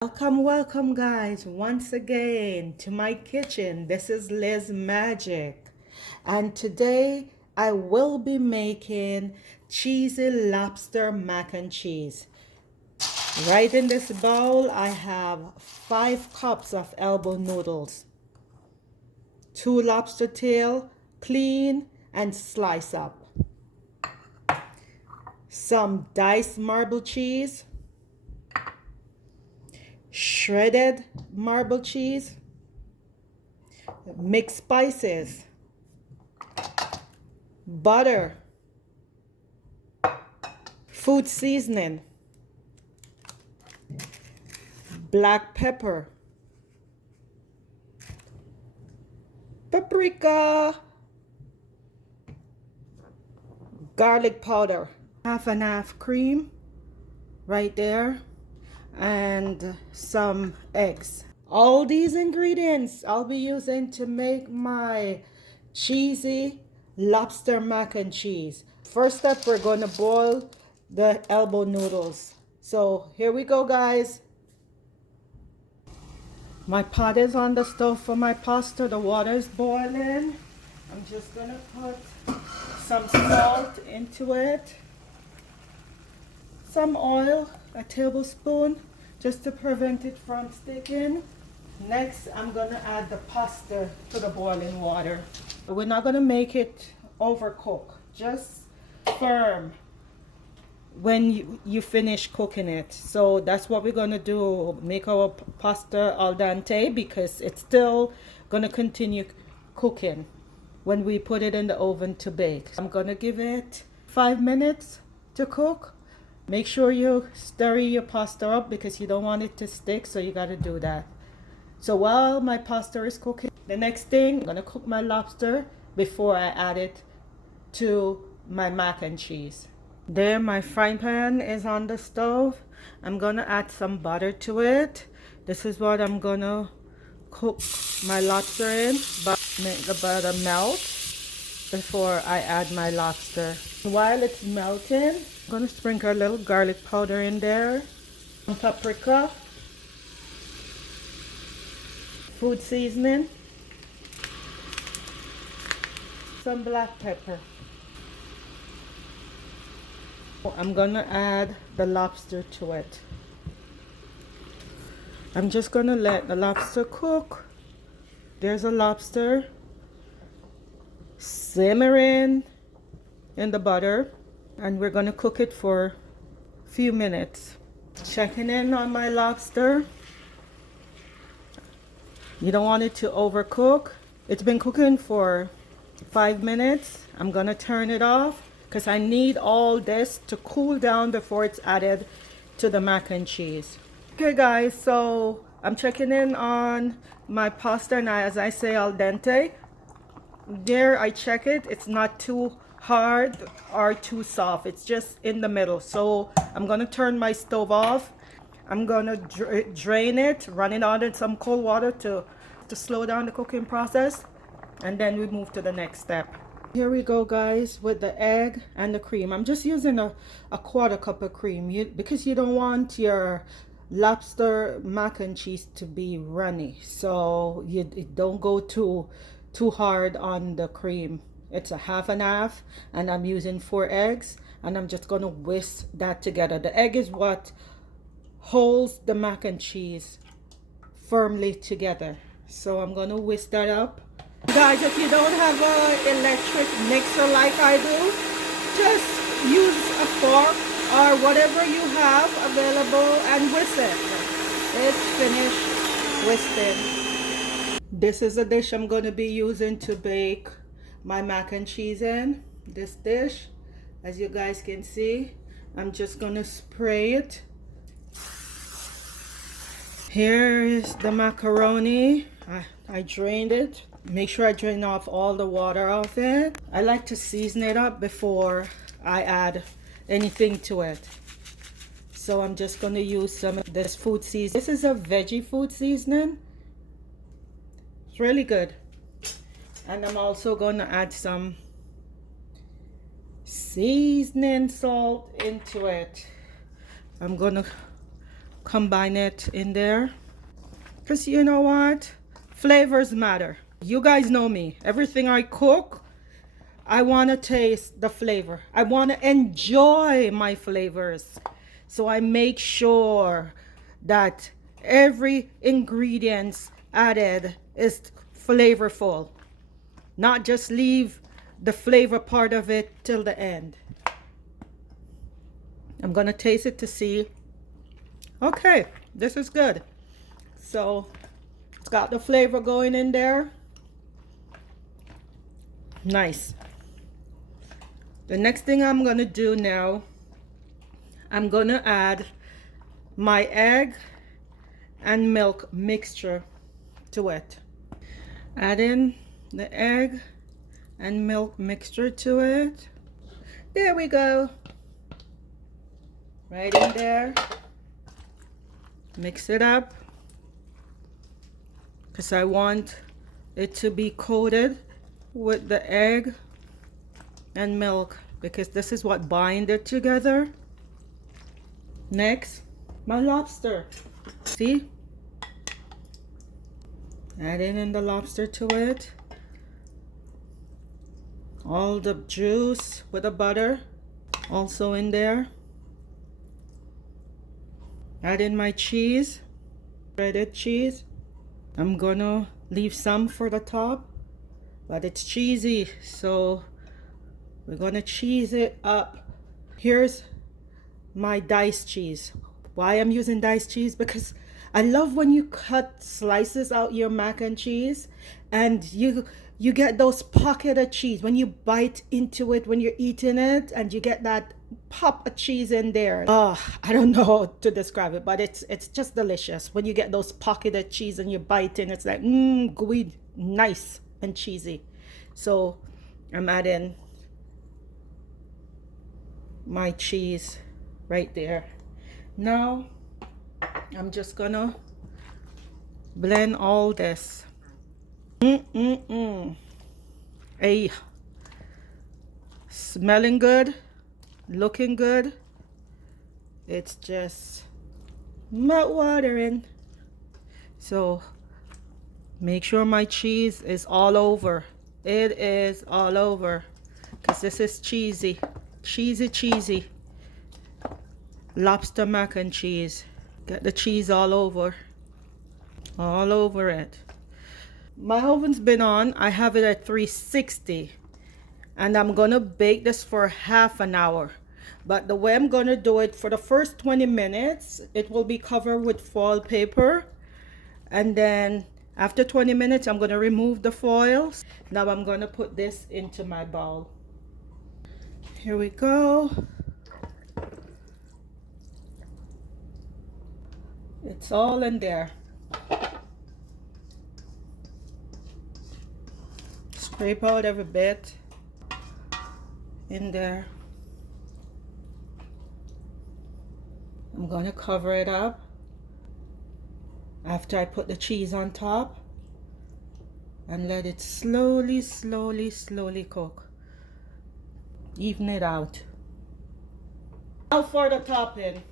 Welcome, guys, once again to my kitchen. This is Liz Magic, and today I will be making cheesy lobster mac and cheese. Right in this bowl, I have 5 cups of elbow noodles, 2 lobster tail, clean and slice up, some diced marble cheese, shredded marble cheese, mixed spices, butter, food seasoning, black pepper, paprika, garlic powder, half and half cream right there, and some eggs. All these ingredients I'll be using to make my cheesy lobster mac and cheese. First up, we're going to boil the elbow noodles. So here we go, guys. My pot is on the stove for my pasta. The water is boiling. I'm just going to put some salt into it, some oil, a tablespoon, just to prevent it from sticking. Next, I'm going to add the pasta to the boiling water. We're not going to make it overcook, just firm when you finish cooking it. So that's what we're going to do, make our pasta al dente, because it's still going to continue cooking when we put it in the oven to bake. I'm going to give it 5 minutes to cook. Make sure you stir your pasta up because you don't want it to stick, so you got to do that. So while my pasta is cooking, the next thing, I'm going to cook my lobster before I add it to my mac and cheese. There, my frying pan is on the stove. I'm going to add some butter to it. This is what I'm going to cook my lobster in, but make the butter melt before I add my lobster. While it's melting, I'm going to sprinkle a little garlic powder in there, some paprika, food seasoning, some black pepper. I'm going to add the lobster to it. I'm just going to let the lobster cook. There's a lobster simmering in the butter, and we're going to cook it for a few minutes. Checking in on my lobster. You don't want it to overcook. It's been cooking for 5 minutes. I'm going to turn it off because I need all this to cool down before it's added to the mac and cheese. Okay, guys, so I'm checking in on my pasta, and as I say, al dente. There, I check it. It's not too hard or too soft. It's just in the middle. So I'm going to turn my stove off. I'm going to drain it, run it under some cold water to slow down the cooking process. And then we move to the next step. Here we go, guys, with the egg and the cream. I'm just using a 1/4 cup of cream because you don't want your lobster mac and cheese to be runny. So you don't go too hard on the cream. It's a half and half, and I'm using 4 eggs, and I'm just going to whisk that together. The egg is what holds the mac and cheese firmly together. So I'm going to whisk that up. Guys, if you don't have an electric mixer like I do, just use a fork or whatever you have available and whisk it. It's finished whisking. This is a dish I'm going to be using to bake my mac and cheese in. This dish, as you guys can see, I'm just going to spray it. Here is the macaroni. I drained it. Make sure I drain off all the water off it. I like to season it up before I add anything to it. So I'm just going to use some of this food seasoning. This is a veggie food seasoning. It's really good. And I'm also going to add some seasoning salt into it. I'm going to combine it in there. Because you know what? Flavors matter. You guys know me. Everything I cook, I want to taste the flavor. I want to enjoy my flavors. So I make sure that every ingredient added is flavorful. Not just leave the flavor part of it till the end. I'm going to taste it to see. Okay, this is good. So it's got the flavor going in there. Nice. The next thing I'm gonna do now, I'm gonna add my egg and milk mixture to it. Add in the egg and milk mixture to it. There we go. Right in there. Mix it up, because I want it to be coated with the egg and milk, because this is what binds it together. Next, my lobster. See? Adding in the lobster to it. All the juice with the butter also in there. Add in my cheese, shredded cheese. I'm gonna leave some for the top, but it's cheesy, so we're gonna cheese it up. Here's my diced cheese. Why I'm using diced cheese? Because I love when you cut slices out your mac and cheese and you get those pocket of cheese when you bite into it when you're eating it, and you get that pop of cheese in there. Oh, I don't know how to describe it, but it's just delicious when you get those pocket of cheese and you bite in. It's like gooey, nice and cheesy. So I'm adding my cheese right there. Now I'm just gonna blend all this. Hey, smelling good, looking good. It's just mouth watering. So make sure my cheese is all over. It is all over, because this is cheesy lobster mac and cheese. Get the cheese all over it. My oven's been on. I have it at 360, and I'm gonna bake this for half an hour. But the way I'm gonna do it, for the first 20 minutes it will be covered with foil paper, and then after 20 minutes I'm gonna remove the foils. Now I'm gonna put this into my bowl. Here we go. It's all in there. Scrape out every bit in there. I'm gonna cover it up after I put the cheese on top and let it slowly cook. Even it out. Now for the topping.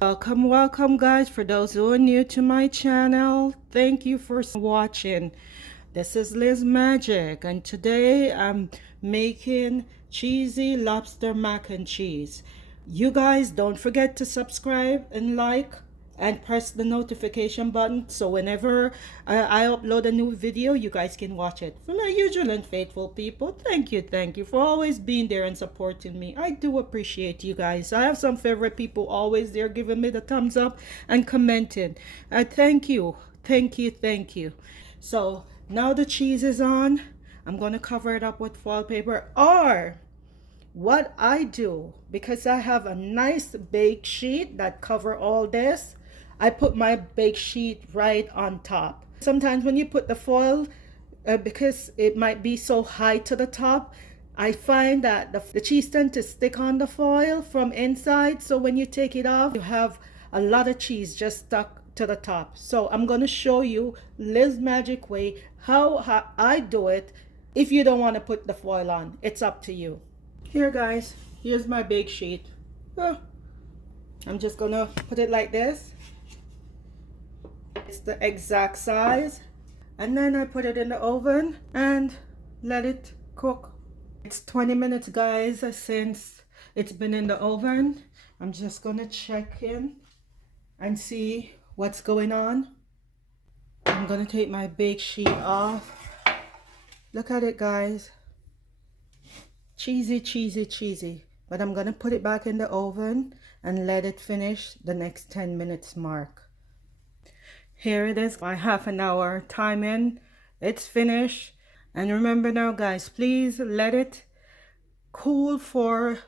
Welcome guys. For those who are new to my channel, thank you for watching. This is Liz Magic, and today I'm making cheesy lobster mac and cheese. You guys don't forget to subscribe and like and press the notification button, so whenever I upload a new video, you guys can watch it. For my usual and faithful people, thank you for always being there and supporting me. I do appreciate you guys. I have some favorite people always there giving me the thumbs up and commenting. Thank you. So now the cheese is on. I'm gonna cover it up with foil paper, or what I do, because I have a nice bake sheet that cover all this, I put my bake sheet right on top. Sometimes when you put the foil, because it might be so high to the top, I find that the cheese tends to stick on the foil from inside. So when you take it off, you have a lot of cheese just stuck to the top. So I'm going to show you Liz Magic way how I do it. If you don't want to put the foil on, it's up to you. Here guys, Here's my bake sheet. Oh, I'm just gonna put it like this. It's the exact size. And then I put it in the oven and let it cook. It's 20 minutes, guys, since it's been in the oven. I'm just gonna check in and see what's going on. I'm gonna take my bake sheet off. Look at it, guys. Cheesy, cheesy, cheesy. But I'm gonna put it back in the oven and let it finish the next 10 minutes mark. Here it is, my half an hour time in. It's finished. And remember now, guys, please let it cool for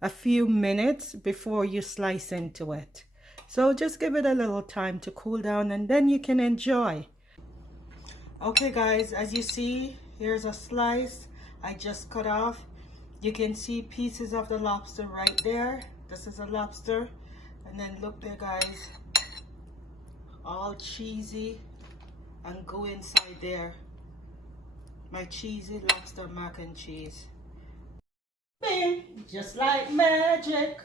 a few minutes before you slice into it. So just give it a little time to cool down and then you can enjoy. Okay, guys, as you see, here's a slice I just cut off. You can see pieces of the lobster right there. This is a lobster. And then look there, guys, all cheesy, and go inside there. My cheesy lobster mac and cheese. Bing, just like magic.